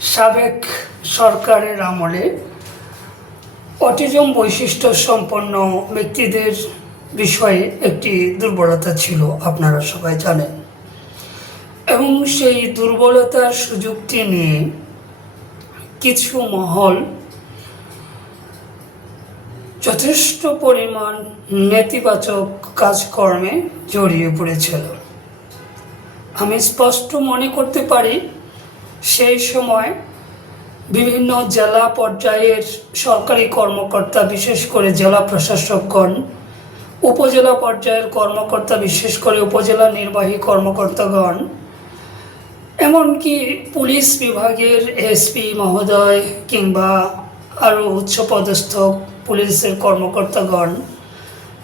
সাবেক সরকারের আমলে অটিজম বৈশিষ্ট্য সম্পন্ন ব্যক্তিদের বিষয়ে একটি দুর্বলতা ছিল, আপনারা সবাই জানেন। এবং সেই দুর্বলতার সুযোগটি নিয়ে কিছু মহল যথেষ্ট পরিমাণ নেতিবাচক কাজকর্মে জড়িয়ে পড়েছিল। আমি স্পষ্ট মনে করতে পারি সেই সময় বিভিন্ন জেলা পর্যায়ের সরকারি কর্মকর্তা, বিশেষ করে জেলা প্রশাসকগণ, উপজেলা পর্যায়ের কর্মকর্তা, বিশেষ করে উপজেলা নির্বাহী কর্মকর্তাগণ, এমনকি পুলিশ বিভাগের এসপি মহোদয় কিংবা আরও উচ্চপদস্থ পুলিশের কর্মকর্তাগণ,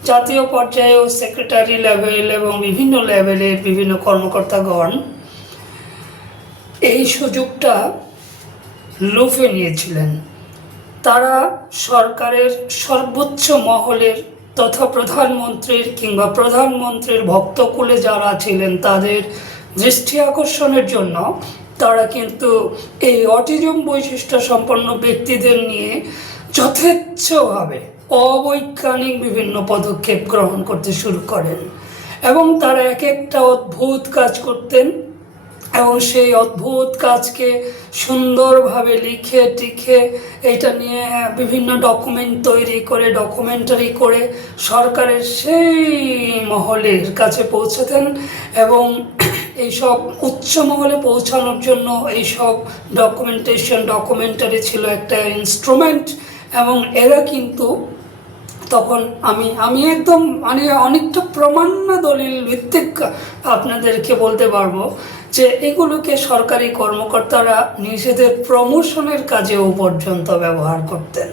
জাতীয় পর্যায়েও সেক্রেটারি লেভেল এবং বিভিন্ন লেভেলের বিভিন্ন কর্মকর্তাগণ এই সুযোগটা লুফে নিয়েছিলেন। তারা সরকারের সর্বোচ্চ মহলের তথা প্রধানমন্ত্রীর কিংবা প্রধানমন্ত্রীর ভক্তকুলে যারা ছিলেন তাদের দৃষ্টি আকর্ষণের জন্য তারা কিন্তু এই অটিজম বৈশিষ্ট্য সম্পন্ন ব্যক্তিদের নিয়ে যথেচ্ছভাবে অবৈজ্ঞানিক বিভিন্ন পদক্ষেপ গ্রহণ করতে শুরু করেন এবং তারা এক একটা অদ্ভুত কাজ করতেন এবং সেই অদ্ভুত কাজকে সুন্দরভাবে লিখে টিখে এটা নিয়ে বিভিন্ন ডকুমেন্ট তৈরি করে, ডকুমেন্টারি করে সরকারের সেই মহলের কাছে পৌঁছাতেন। এবং এইসব উচ্চ মহলে পৌঁছানোর জন্য এইসব ডকুমেন্টারি ছিল একটা ইনস্ট্রুমেন্ট। এবং এরা কিন্তু তখন আমি একদম অনেকটা প্রমাণ দলিল ভিত্তিক আপনাদেরকে বলতে পারবো যে এগুলোকে সরকারি কর্মকর্তারা নিজেদের প্রমোশনের কাজেও পর্যন্ত ব্যবহার করতেন।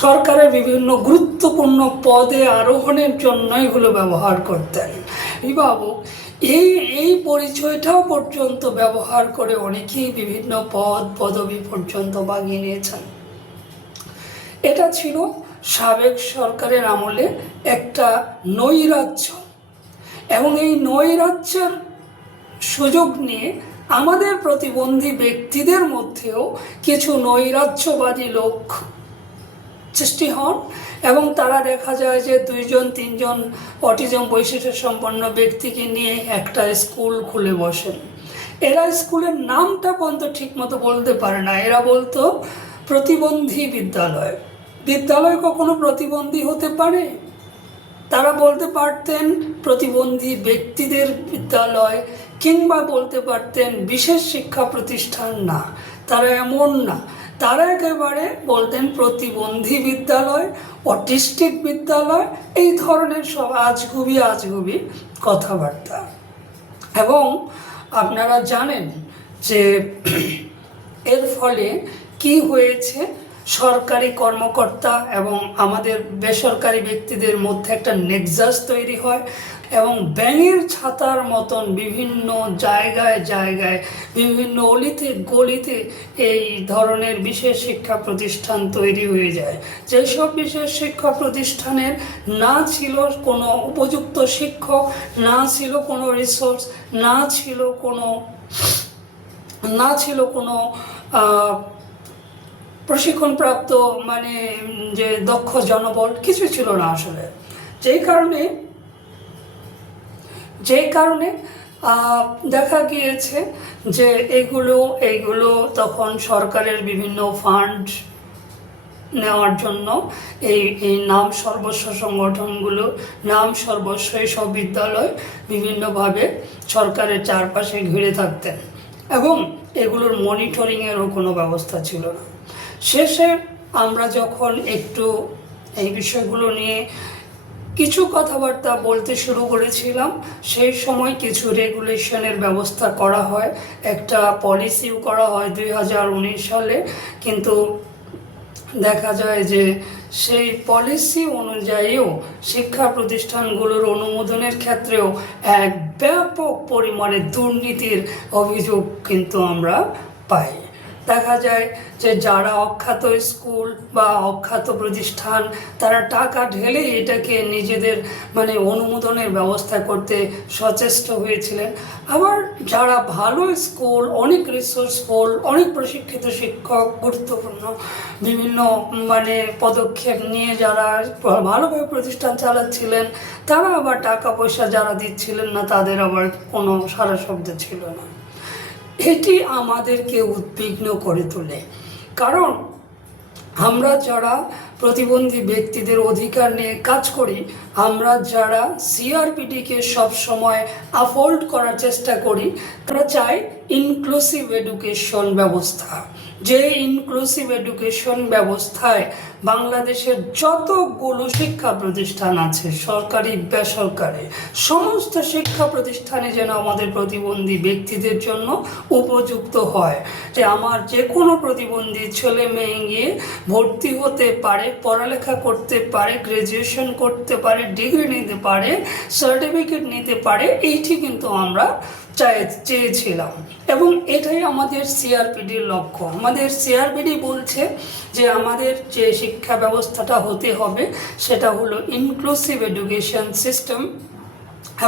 সরকারের বিভিন্ন গুরুত্বপূর্ণ পদে আরোহণের জন্য এগুলো ব্যবহার করতেন। অভিভাবক এই পরিচয়টাও পর্যন্ত ব্যবহার করে অনেকেই বিভিন্ন পদবি পর্যন্ত বাগিয়ে নিয়েছেন। এটা ছিল সাবেক সরকারের আমলে একটা নৈরাজ্য। এবং এই নৈরাজ্যের সুযোগ নিয়ে আমাদের প্রতিবন্ধী ব্যক্তিদের মধ্যেও কিছু নৈরাজ্যবাদী লোক সৃষ্টি হন এবং তারা দেখা যায় যে 2-3জন অটিজম বৈশিষ্ট্য সম্পন্ন ব্যক্তিকে নিয়ে একটা স্কুল খুলে বসেন। এরা স্কুলের নামটা পর্যন্ত ঠিকমতো বলতে পারে না। এরা বলতো প্রতিবন্ধী বিদ্যালয়। বিদ্যালয় কখনো প্রতিবন্ধী হতে পারে? তারা বলতে পারতেন প্রতিবন্ধী ব্যক্তিদের বিদ্যালয়, কিংবা বলতে পারতেন বিশেষ শিক্ষা প্রতিষ্ঠান। না, তারা এমন না। তারা একেবারে বলতেন প্রতিবন্ধী বিদ্যালয়, অটিস্টিক বিদ্যালয়, এই ধরনের সব আজগুবি কথাবার্তা। এবং আপনারা জানেন যে এর ফলে কি হয়েছে, সরকারি কর্মকর্তা এবং আমাদের বেসরকারি ব্যক্তিদের মধ্যে একটা নেক্সাস তৈরি হয় এবং ব্যাঙের ছাতার মতন বিভিন্ন জায়গায় বিভিন্ন অলিতে গলিতে এই ধরনের বিশেষ শিক্ষা প্রতিষ্ঠান তৈরি হয়ে যায়। যেসব বিশেষ শিক্ষা প্রতিষ্ঠানের না ছিল কোনো উপযুক্ত শিক্ষক, না ছিল কোনো রিসোর্স, না ছিল কোনো প্রশিক্ষণপ্রাপ্ত যে দক্ষ জনবল, কিছু ছিল না আসলে। যেই কারণে দেখা গিয়েছে যে এইগুলো তখন সরকারের বিভিন্ন ফান্ড নেওয়ার জন্য এই নাম সর্বস্ব সংগঠনগুলো, নাম সর্বস্ব সব বিদ্যালয় বিভিন্নভাবে সরকারের চারপাশে ঘিরে থাকতেন এবং এগুলোর মনিটরিংয়েরও কোনো ব্যবস্থা ছিল না। শেষে আমরা যখন একটু এই বিষয়গুলো নিয়ে কিছু কথাবার্তা বলতে শুরু করেছিলাম, সেই সময় কিছু রেগুলেশনের ব্যবস্থা করা হয়, একটা পলিসিও করা হয় 2019 সালে। কিন্তু দেখা যায় যে সেই পলিসি অনুযায়ীও শিক্ষা প্রতিষ্ঠানগুলোর অনুমোদনের ক্ষেত্রেও এক ব্যাপক পরিমাণে দুর্নীতির অভিযোগ কিন্তু আমরা পাই। দেখা যায় যে যারা অখ্যাত স্কুল বা অখ্যাত প্রতিষ্ঠান তারা টাকা ঢেলে এটাকে নিজেদের অনুমোদনের ব্যবস্থা করতে সচেষ্ট হয়েছিলেন। আবার যারা ভালো স্কুল, অনেক রিসোর্সফুল, অনেক প্রশিক্ষিত শিক্ষক, গুরুত্বপূর্ণ বিভিন্ন পদক্ষেপ নিয়ে যারা ভালোভাবে প্রতিষ্ঠান চালাচ্ছিলেন, তারা আবার টাকা পয়সা যারা দিচ্ছিলেন না তাদের আবার কোনো সারা শব্দ ছিল না। এটি আমাদেরকে উদ্বিগ্ন করে তোলে, কারণ আমরা যারা প্রতিবন্ধী ব্যক্তিদের অধিকার নিয়ে কাজ করি, আমরা যারা সিআরপিডিকে সবসময় আফোল্ড করার চেষ্টা করি, তারা চাই ইনক্লুসিভ এডুকেশন ব্যবস্থা। যে ইনক্লুসিভ এডুকেশন ব্যবস্থায় বাংলাদেশের যতগুলো শিক্ষা প্রতিষ্ঠান আছে, সরকারি বেসরকারি, সমস্ত শিক্ষা প্রতিষ্ঠানে যেন আমাদের প্রতিবন্ধী ব্যক্তিদের জন্য উপযুক্ত হয়, যে আমার যে কোনো প্রতিবন্ধী ছেলে মেয়ে গিয়ে ভর্তি হতে পারে, পড়ালেখা করতে পারে, গ্র্যাজুয়েশন করতে পারে, ডিগ্রি নিতে পারে, সার্টিফিকেট নিতে পারে। এইটি কিন্তু আমরা চেয়েছিলাম এবং এটাই আমাদের সিআরপিডির লক্ষ্য। আমাদের সিআরপিডি বলছে যে আমাদের যে শিক্ষা ব্যবস্থাটা হতে হবে সেটা হলো ইনক্লুসিভ এডুকেশন সিস্টেম,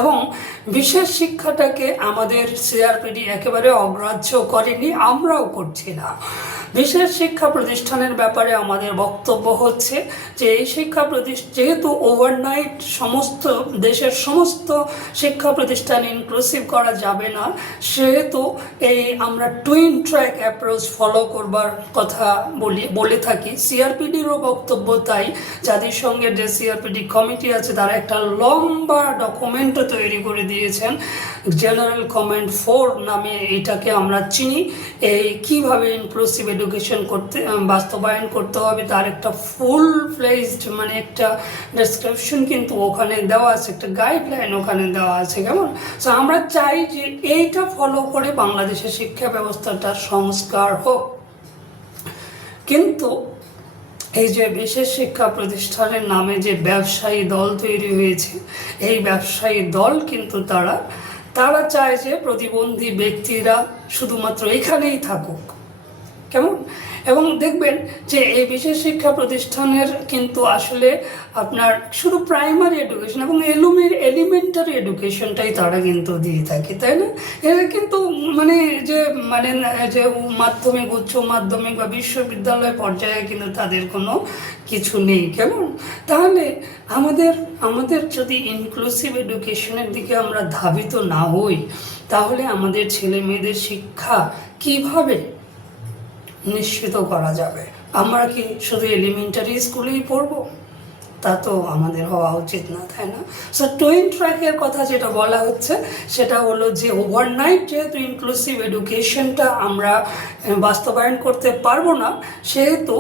এবং বিশেষ শিক্ষাটাকে আমাদের সিআরপিডি একেবারে অগ্রাহ্য করেনি, আমরাও করছি না। বিশেষ শিক্ষা প্রতিষ্ঠানের ব্যাপারে আমাদের বক্তব্য হচ্ছে যে এই শিক্ষা যেহেতু ওভারনাইট সমস্ত দেশের সমস্ত শিক্ষা প্রতিষ্ঠান ইনক্লুসিভ করা যাবে না, সেহেতু আমরা টুইন ট্র্যাক অ্যাপ্রোচ ফলো করবার কথা বলে থাকি। সিআরপিডিরও বক্তব্য তাই। জাতিসংঘের যে সিআরপিডি কমিটি আছে তারা একটা লম্বা ডকুমেন্টও তৈরি করে দিয়েছেন, জেনারেল কমেন্ট 4 নামে এটাকে আমরা চিনি। কিভাবে ইনক্লুসিভ এডুকেশন বাস্তবায়ন করতে হবে তার একটা ফুল ফ্লেজড একটা ডেসক্রিপশন কিন্তু ওখানে দেওয়া আছে, একটা গাইডলাইন ওখানে দেওয়া আছে। কেমন? সো আমরা চাই যে এইটা ফলো করে বাংলাদেশের শিক্ষা ব্যবস্থাটার সংস্কার হোক। কিন্তু এই যে বিশেষ শিক্ষা প্রতিষ্ঠানের নামে যে ব্যবসায়ী দল তৈরি হয়েছে, এই ব্যবসায়ী দল কিন্তু তারা চায় যে প্রতিবন্ধী ব্যক্তিরা শুধুমাত্র এখানেই থাকুক। কেমন? এবং দেখবেন যে এই বিশেষ শিক্ষা প্রতিষ্ঠানের কিন্তু আসলে আপনার শুধু প্রাইমারি এডুকেশন এবং এলিমেন্টারি এডুকেশনটাই তারা কিন্তু দিয়ে থাকে, তাই না? এরা কিন্তু যে মাধ্যমিক, উচ্চ মাধ্যমিক বা বিশ্ববিদ্যালয় পর্যায়ে কিন্তু তাদের কোনো কিছু নেই। কেমন? তাহলে আমাদের যদি ইনক্লুসিভ এডুকেশনের দিকে আমরা ধাবিত না হই, তাহলে আমাদের ছেলে মেয়েদের শিক্ষা কিভাবে নিশ্চিত করা যাবে? আমরা কি শুধু এলিমেন্টারি স্কুলেই পড়বো? তা তো আমাদের হওয়া উচিত না, তাই না? সো টুইন ট্র্যাকের কথা যেটা বলা হচ্ছে সেটা হলো যে ওভারনাইট যেহেতু ইনক্লুসিভ এডুকেশনটা আমরা বাস্তবায়ন করতে পারবো না, সেহেতু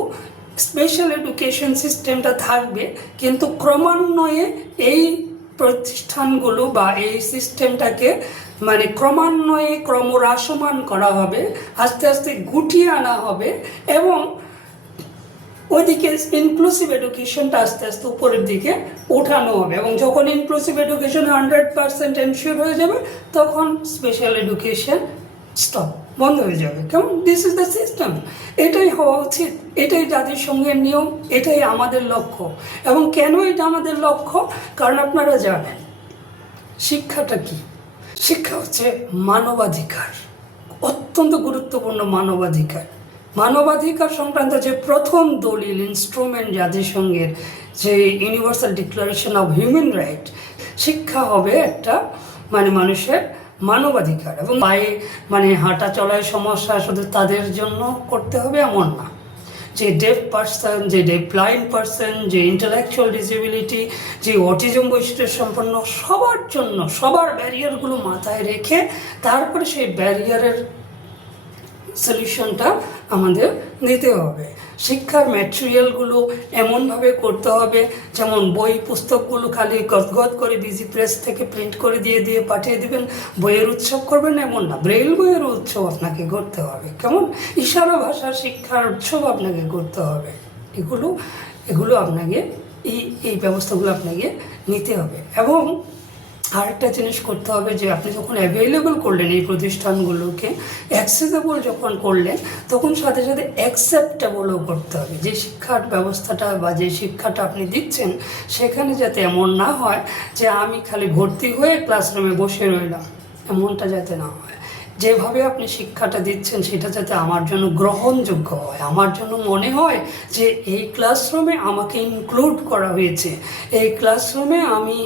স্পেশাল এডুকেশন সিস্টেমটা থাকবে, কিন্তু ক্রমান্বয়ে এই প্রতিষ্ঠানগুলো বা এই সিস্টেমটাকে ক্রমান্বয়ে ক্রমহ্রাসমান করা হবে, আস্তে আস্তে গুটিয়ে আনা হবে এবং ওইদিকে ইনক্লুসিভ এডুকেশনটা আস্তে আস্তে উপরের দিকে ওঠানো হবে। এবং যখন ইনক্লুসিভ এডুকেশন 100% এনশিওর হয়ে যাবে, তখন স্পেশাল এডুকেশন বন্ধ হয়ে যাবে। কেমন? This is the system. এটাই হওয়া উচিত, এটাই জাতিসংঘের নিয়ম, এটাই আমাদের লক্ষ্য। এবং কেন এটা আমাদের লক্ষ্য? কারণ আপনারা জানেন শিক্ষাটা কি? শিক্ষা হচ্ছে মানবাধিকার, অত্যন্ত গুরুত্বপূর্ণ মানবাধিকার সংক্রান্ত যে প্রথম দলিল, ইনস্ট্রুমেন্ট জাতিসংঘের, যে universal declaration of human right. শিক্ষা হবে একটা মানুষের মানবাধিকার। এবং পায়ে হাঁটা চলায় সমস্যা শুধু তাদের জন্য করতে হবে এমন না, যে ডেফ পার্সন, যে ব্লাইন্ড পার্সন, যে ইন্টেলেকচুয়াল ডিসেবিলিটি, যে অটিজম বৈশিষ্ট্য সম্পন্ন, সবার জন্য সবার ব্যারিয়ারগুলো মাথায় রেখে তারপরে সেই ব্যারিয়ারের সলিউশনটা আমাদের নিতে হবে। শিক্ষার ম্যাটেরিয়ালগুলো এমনভাবে করতে হবে যেমন বই পুস্তকগুলো খালি গদগদ করে বিজি প্রেস থেকে প্রিন্ট করে দিয়ে পাঠিয়ে দিবেন, বইয়ের উৎসব করবেন এমন না। ব্রেইল বইয়ের উৎসব আপনাকে করতে হবে। কেমন? ইশারা ভাষার শিক্ষার উৎসব আপনাকে করতে হবে। এগুলো আপনাকে এই ব্যবস্থাগুলো আপনাকে নিতে হবে। এবং আরেকটা জিনিস করতে হবে যে আপনি যখন অ্যাভেলেবল করলেন এই প্রতিষ্ঠানগুলোকে, অ্যাক্সেসেবল যখন করলেন, তখন সাথে সাথে অ্যাকসেপ্টেবলও করতে হবে। যে শিক্ষার ব্যবস্থাটা বা যে শিক্ষাটা আপনি দিচ্ছেন, সেখানে যাতে এমন না হয় যে আমি খালি ভর্তি হয়ে ক্লাসরুমে বসে রইলাম, এমনটা যাতে না হয়। যেভাবে আপনি শিক্ষাটা দিচ্ছেন সেটা যাতে আমার জন্য গ্রহণযোগ্য হয়, আমার জন্য মনে হয় যে এই ক্লাসরুমে আমাকে ইনক্লুড করা হয়েছে, এই ক্লাসরুমে আমি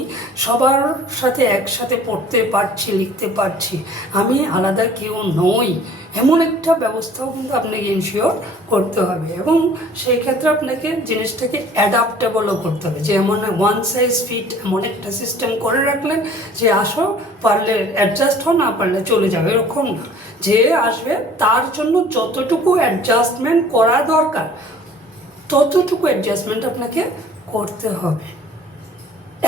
সবার সাথে একসাথে পড়তে পারছি, লিখতে পারছি, আমি আলাদা কেউ নই, এমন একটা ব্যবস্থাও কিন্তু আপনাকে ইনশিওর করতে হবে। এবং সেই ক্ষেত্রে আপনাকে জিনিসটাকে অ্যাডাপ্টেবলও করতে হবে, যে এমন ওয়ান সাইজ ফিট এমন একটা সিস্টেম করে রাখলেন যে আসো, পারলে অ্যাডজাস্ট হও, না পারলে চলে যাবে, এরকম না। যে আসবে তার জন্য যতটুকু অ্যাডজাস্টমেন্ট করা দরকার ততটুকু অ্যাডজাস্টমেন্ট আপনাকে করতে হবে।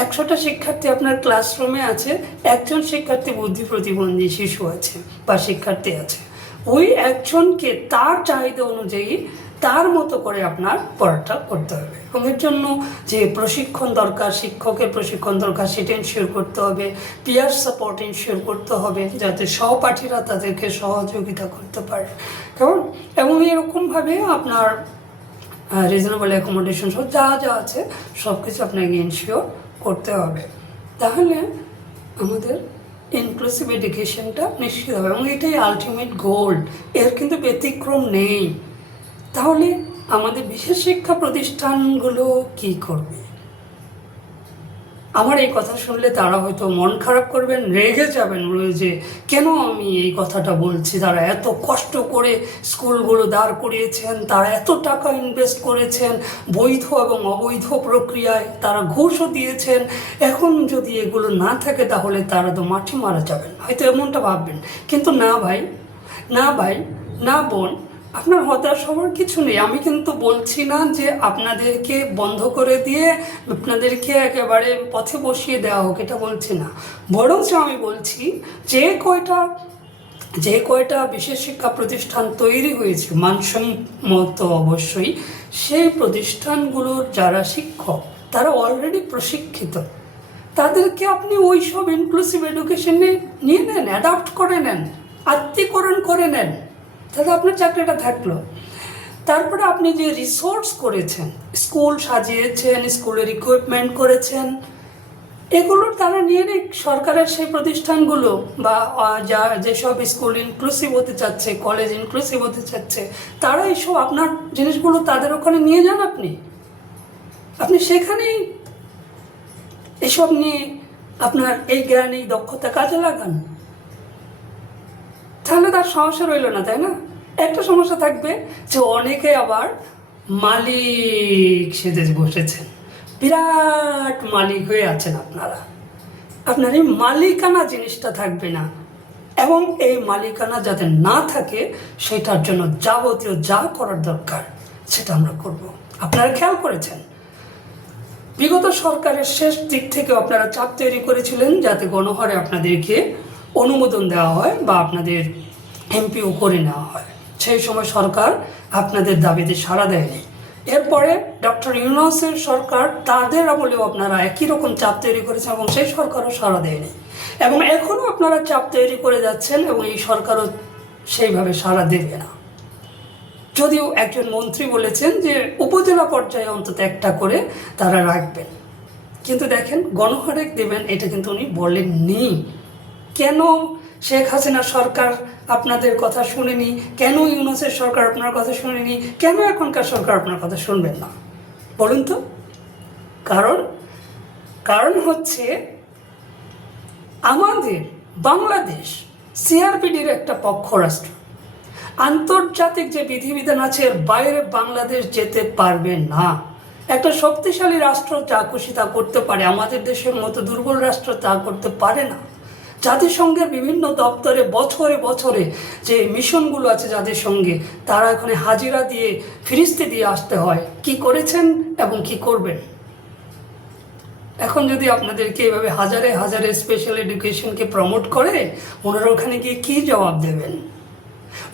100টা শিক্ষার্থী আপনার ক্লাসরুমে আছে, একজন শিক্ষার্থী বুদ্ধি প্রতিবন্ধী শিশু আছে বা শিক্ষার্থী আছে, ওই একজনকে তার চাহিদা অনুযায়ী তার মতো করে আপনার পড়াটা করতে হবে। এবং এর জন্য যে প্রশিক্ষণ দরকার, শিক্ষকের প্রশিক্ষণ দরকার, সেটা ইনশিওর করতে হবে। পিয়ার সাপোর্ট ইনশিওর করতে হবে, যাতে সহপাঠীরা তাদেরকে সহযোগিতা করতে পারে। কারণ এবং এরকমভাবে আপনার রিজনেবল অ্যাকোমোডেশন সব যা যা আছে সব কিছু আপনাকে ইনশিওর করতে হবে। তাহলে আমাদের ইনক্লুসিভ এডুকেশনটা নিশ্চিত হবে, এবং এটাই আলটিমেট গোল, এর কিন্তু ব্যতিক্রম নেই। তাহলে আমাদের বিশেষ শিক্ষা প্রতিষ্ঠানগুলো কি করবে? আমার এই কথা শুনলে তারা হয়তো মন খারাপ করবেন, রেগে যাবেন যে কেন আমি এই কথাটা বলছি। তারা এত কষ্ট করে স্কুলগুলো দাঁড় করিয়েছেন, তারা এত টাকা ইনভেস্ট করেছেন বৈধ এবং অবৈধ প্রক্রিয়ায়, তারা ঘুষও দিয়েছেন, এখন যদি এগুলো না থাকে তাহলে তারা তো মাঠে মারা যাবেন, হয়তো এমনটা ভাববেন। কিন্তু না ভাই, না ভাই, না বোন, আপনার হতাশ হওয়ার কিছু নেই। আমি কিন্তু বলছি না যে আপনাদেরকে বন্ধ করে দিয়ে আপনাদেরকে একেবারে পথে বসিয়ে দেওয়া হোক, এটা বলছি না। বরঞ্চ আমি বলছি যে কয়টা বিশেষ শিক্ষা প্রতিষ্ঠান তৈরি হয়েছে মানসম্মত অবশ্যই, সেই প্রতিষ্ঠানগুলোর যারা শিক্ষক তারা অলরেডি প্রশিক্ষিত, তাদেরকে আপনি ওই সব ইনক্লুসিভ এডুকেশনে নিয়ে নেন, অ্যাডাপ্ট করে নেন, আত্মীকরণ করে নেন, তাহলে আপনার চাকরিটা থাকলো। তারপরে আপনি যে রিসোর্স করেছেন, স্কুল সাজিয়েছেন, স্কুলের ইকুইপমেন্ট করেছেন, এগুলো তারা নিয়ে নিক। সরকারের সেই প্রতিষ্ঠানগুলো বা যেসব স্কুল ইনক্লুসিভ হতে চাচ্ছে, কলেজ ইনক্লুসিভ হতে চাচ্ছে, তারা এইসব আপনার জিনিসগুলো তাদের ওখানে নিয়ে যান। আপনি সেখানেই এসব নিয়ে আপনার এই জ্ঞান, এই দক্ষতা কাজে লাগান, তাহলে তার সমস্যা রইল না, তাই না? একটা সমস্যা থাকবে যে অনেকে আবার মালিক সেজে বসেছেন, বিরাট মালিক হয়ে আছেন আপনারা, আপনার এই মালিকানা জিনিসটা থাকবে না। এবং এই মালিকানা যাতে না থাকে সেটার জন্য যাবতীয় যা করার দরকার সেটা আমরা করব। আপনারা খেয়াল করেছেন বিগত সরকারের শেষ দিক থেকে আপনারা চাপ তৈরি করেছিলেন যাতে গণহারে আপনাদেরকে অনুমোদন দেওয়া হয় বা আপনাদের এমপিও করে নেওয়া হয়। সেই সময় সরকার আপনাদের দাবিতে সাড়া দেয়নি। এরপরে ডক্টর ইউনূসের সরকার, তাদের আমলেও আপনারা একই রকম চাপ তৈরি করেছেন এবং সেই সরকারও সাড়া দেয়নি। এবং এখনও আপনারা চাপ তৈরি করে যাচ্ছেন এবং এই সরকারও সেইভাবে সাড়া দেবে না। যদিও একজন মন্ত্রী বলেছেন যে উপজেলা পর্যায়ে অন্তত একটা করে তারা রাখবেন, কিন্তু দেখেন গণহারে দেবেন এটা কিন্তু উনি বলেননি। কেন শেখ হাসিনা সরকার আপনাদের কথা শুনেনি? কেন ইউনূসের সরকার আপনার কথা শুনেনি? কেন এখনকার সরকার আপনার কথা শুনবেন না বলুন তো? কারণ হচ্ছে আমাদের বাংলাদেশ সিআরপিডির একটা পক্ষ রাষ্ট্র। আন্তর্জাতিক যে বিধিবিধান আছে এর বাইরে বাংলাদেশ যেতে পারবে না। একটা শক্তিশালী রাষ্ট্র যা খুশি তা করতে পারে, আমাদের দেশের মতো দুর্বল রাষ্ট্র তা করতে পারে না। জাতিসংঘের বিভিন্ন দপ্তরে বছরে বছরে যে মিশনগুলো আছে জাতিসংঘে, তারা এখানে হাজিরা দিয়ে ফিরিস্তি দিয়ে আসতে হয়। কি করেছেন এবং কি করবেন? এখন যদি আপনাদেরকে এভাবে হাজারে হাজারে স্পেশাল এডুকেশনকে প্রমোট করে, ওনারা ওখানে গিয়ে কী জবাব দেবেন?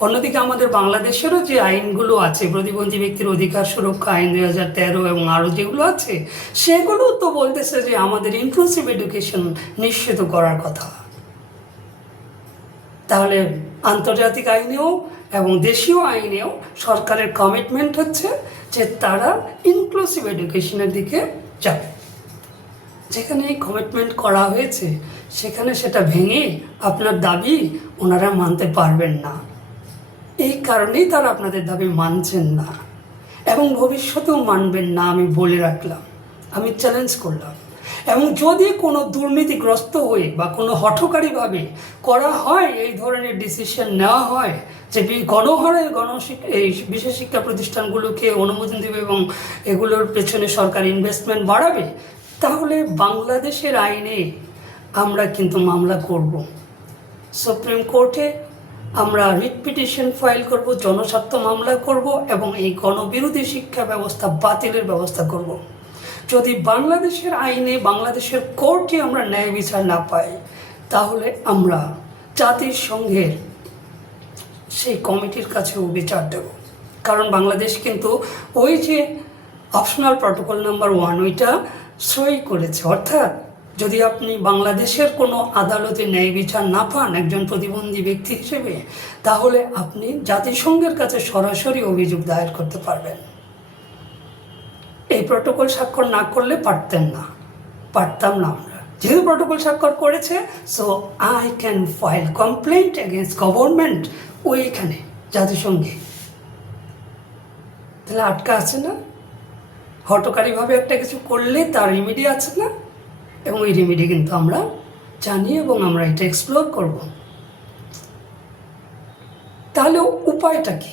অন্যদিকে আমাদের বাংলাদেশেরও যে আইনগুলো আছে, প্রতিবন্ধী ব্যক্তির অধিকার সুরক্ষা আইন 2013 এবং আরও যেগুলো আছে, সেগুলো তো বলতেছে যে আমাদের ইনক্লুসিভ এডুকেশন নিশ্চিত করার কথা। তাহলে আন্তর্জাতিক আইনেও এবং দেশীয় আইনেও সরকারের কমিটমেন্ট হচ্ছে যে তারা ইনক্লুসিভ এডুকেশনের দিকে যাবে। যেখানে এই কমিটমেন্ট করা হয়েছে সেখানে সেটা ভেঙে আপনার দাবি ওনারা মানতে পারবেন না। এই কারণেই তারা আপনাদের দাবি মানছেন না এবং ভবিষ্যতেও মানবেন না, আমি বলে রাখলাম, আমি চ্যালেঞ্জ করলাম। এবং যদি কোনো দুর্নীতিগ্রস্ত হয়ে বা কোনো হঠকারীভাবে করা হয়, এই ধরনের ডিসিশন নেওয়া হয় যে গণহারে এই বিশেষ শিক্ষা প্রতিষ্ঠানগুলোকে অনুমোদন দেবে এবং এগুলোর পেছনে সরকার ইনভেস্টমেন্ট বাড়াবে, তাহলে বাংলাদেশের আইনে আমরা কিন্তু মামলা করব। সুপ্রিম কোর্টে আমরা রিট পিটিশন ফাইল করব, জনস্বার্থ মামলা করব এবং এই গণবিরোধী শিক্ষা ব্যবস্থা বাতিলের ব্যবস্থা করব। যদি বাংলাদেশের আইনে, বাংলাদেশের কোর্টে আমরা ন্যায় বিচার না পাই, তাহলে আমরা জাতিসংঘের সেই কমিটির কাছেও বিচার দেব। কারণ বাংলাদেশ কিন্তু ওই যে অপশনাল প্রটোকল নাম্বার 1 ওইটা সই করেছে। অর্থাৎ যদি আপনি বাংলাদেশের কোনো আদালতে ন্যায় বিচার না পান একজন প্রতিবন্ধী ব্যক্তি হিসেবে, তাহলে আপনি জাতিসংঘের কাছে সরাসরি অভিযোগ দায়ের করতে পারবেন। এই প্রটোকল স্বাক্ষর না করলে পারতাম না আমরা। যেহেতু প্রটোকল স্বাক্ষর করেছে, so I can file complaint against government ওইখানে জাতিসংঘে। তাহলে আটকা আছে না? হঠকারীভাবে একটা কিছু করলে তার রিমেডি আছে না? এবং এই রিমেডি কিন্তু আমরা জানি এবং আমরা এটা এক্সপ্লোর করব। তাহলে উপায়টা কি?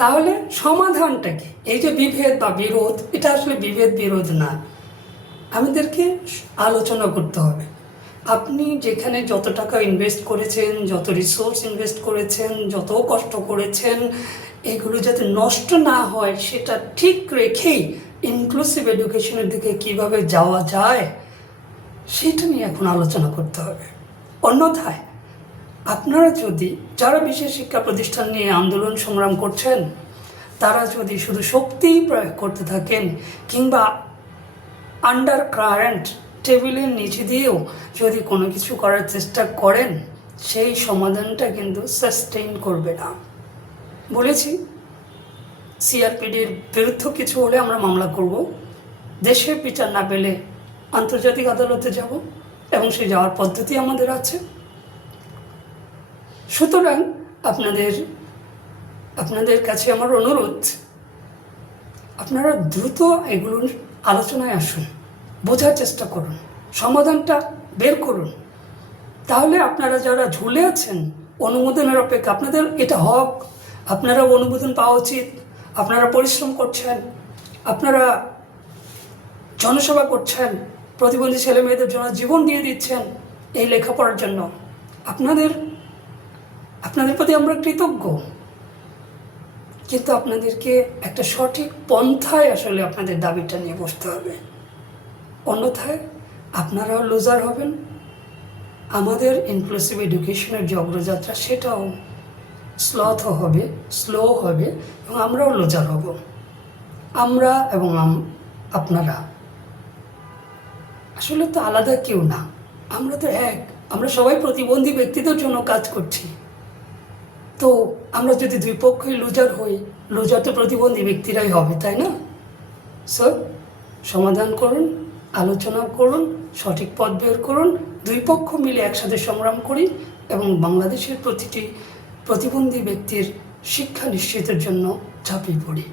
তাহলে সমাধানটা কি? এই যে বিভেদ বা বিরোধ, এটা আসলে বিভেদ বিরোধ না, আমাদেরকে আলোচনা করতে হবে। আপনি যেখানে যত টাকা ইনভেস্ট করেছেন, যত রিসোর্স ইনভেস্ট করেছেন, যত কষ্ট করেছেন, এগুলো যাতে নষ্ট না হয় সেটা ঠিক রেখেই ইনক্লুসিভ এডুকেশনের দিকে কিভাবে যাওয়া যায় সেটা নিয়ে এখন আলোচনা করতে হবে। অন্যথায় আপনারা যদি, যারা বিশেষ শিক্ষা প্রতিষ্ঠান নিয়ে আন্দোলন সংগ্রাম করছেন, তারা যদি শুধু শক্তিই প্রয়োগ করতে থাকেন কিংবা আন্ডার কারেন্ট টেবিলের নিচে দিয়েও যদি কোনো কিছু করার চেষ্টা করেন, সেই সমাধানটা কিন্তু সাস্টেইন করবে না। বলেছি সিআরপিডির বিরুদ্ধে কিছু হলে আমরা মামলা করব, দেশের বিচার না পেলে আন্তর্জাতিক আদালতে যাব এবং সে যাওয়ার পদ্ধতি আমাদের আছে। সুতরাং আপনাদের কাছে আমার অনুরোধ, আপনারা দ্রুত এগুলোর আলোচনায় আসুন, বোঝার চেষ্টা করুন, সমাধানটা বের করুন। তাহলে আপনারা যারা ঝুলে আছেন অনুমোদনের অপেক্ষা, আপনাদের এটা হক, আপনারা অনুমোদন পাওয়া উচিত। আপনারা পরিশ্রম করছেন, আপনারা জনসেবা করছেন, প্রতিবন্ধী ছেলে মেয়েদের জন্য জীবন দিয়ে দিচ্ছেন এই লেখাপড়ার জন্য। আপনাদের প্রতি আমরা কৃতজ্ঞ, কিন্তু আপনাদেরকে একটা সঠিক পন্থায় আসলে আপনাদের দাবিটা নিয়ে বসতে হবে। অন্যথায় আপনারাও লুজার হবেন, আমাদের ইনক্লুসিভ এডুকেশনের যে অগ্রযাত্রা সেটাও স্লো হবে এবং আমরাও লুজার হব। আমরা এবং আপনারা আসলে তো আলাদা কেউ না, আমরা তো এক। আমরা সবাই প্রতিবন্ধী ব্যক্তিদের জন্য কাজ করছি। তো আমরা যদি দুই পক্ষই লুজার হই, লুজার তো প্রতিবন্ধী ব্যক্তিরাই হবে, তাই না? স্যার, সমাধান করুন, আলোচনা করুন, সঠিক পথ বের করুন, দুই পক্ষ মিলে একসাথে সংগ্রাম করি এবং বাংলাদেশের প্রতিটি প্রতিবন্ধী ব্যক্তির শিক্ষা নিশ্চিতের জন্য ঝাঁপিয়ে পড়ি।